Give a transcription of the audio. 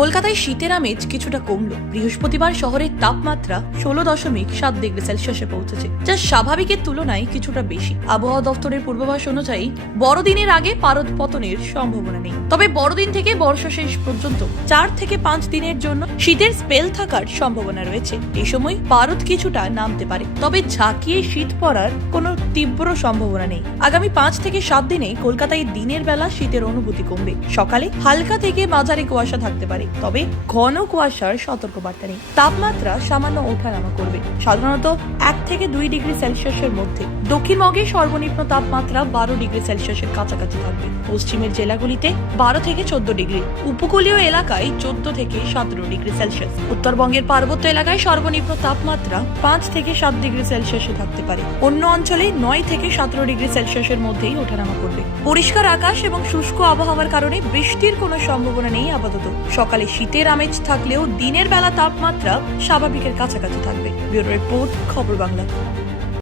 কলকাতায় শীতের আমেজ কিছুটা কমলো। বৃহস্পতিবার শহরের তাপমাত্রা 16.7 ডিগ্রি সেলসিয়াসে পৌঁছেছে, যা স্বাভাবিকের তুলনায় কিছুটা বেশি। আবহাওয়া দপ্তরের পূর্বাভাস অনুযায়ী বড়দিনের আগে পারদ পতনের সম্ভাবনা নেই, তবে বড়দিন থেকে বর্ষা শেষ পর্যন্ত 4 থেকে 5 দিনের জন্য শীতের স্পেল থাকার সম্ভাবনা রয়েছে। এই সময় পারদ কিছুটা নামতে পারে, তবে ঝাঁকিয়ে শীত পড়ার কোনো তীব্র সম্ভাবনা নেই। আগামী 5 থেকে 7 দিনে কলকাতায় দিনের বেলা শীতের অনুভূতি কমবে। সকালে হালকা থেকে মাঝারি কুয়াশা থাকতে পারে, তবে ঘন কুয়াশার সতর্কবার্তা নেই। তাপমাত্রা সামান্য ওঠানামা করবে, সাধারণত 1 থেকে 2 ডিগ্রি সেলসিয়াসের মধ্যে। দক্ষিণবঙ্গে সর্বনিম্ন তাপমাত্রা 12 ডিগ্রি সেলসিয়াসের কাছাকাছি থাকবে। পশ্চিমের জেলাগুলিতে 12 থেকে 14 ডিগ্রি, উপকূলীয় এলাকায় 14 থেকে 17 ডিগ্রি সেলসিয়াস। উত্তরবঙ্গের পার্বত্য এলাকায় সর্বনিম্ন তাপমাত্রা 5 থেকে 7 ডিগ্রি সেলসিয়াসে থাকতে পারে। অন্য অঞ্চলে 9 থেকে 17 ডিগ্রি সেলসিয়াসের মধ্যেই ওঠানামা করবে। পরিষ্কার আকাশ এবং শুষ্ক আবহাওয়ার কারণে বৃষ্টির কোনো সম্ভাবনা নেই আপাতত। সকালে শীতের আমেজ থাকলেও দিনের বেলা তাপমাত্রা স্বাভাবিকের কাছাকাছি থাকবে। ব্যুরো রিপোর্ট, খবর বাংলা।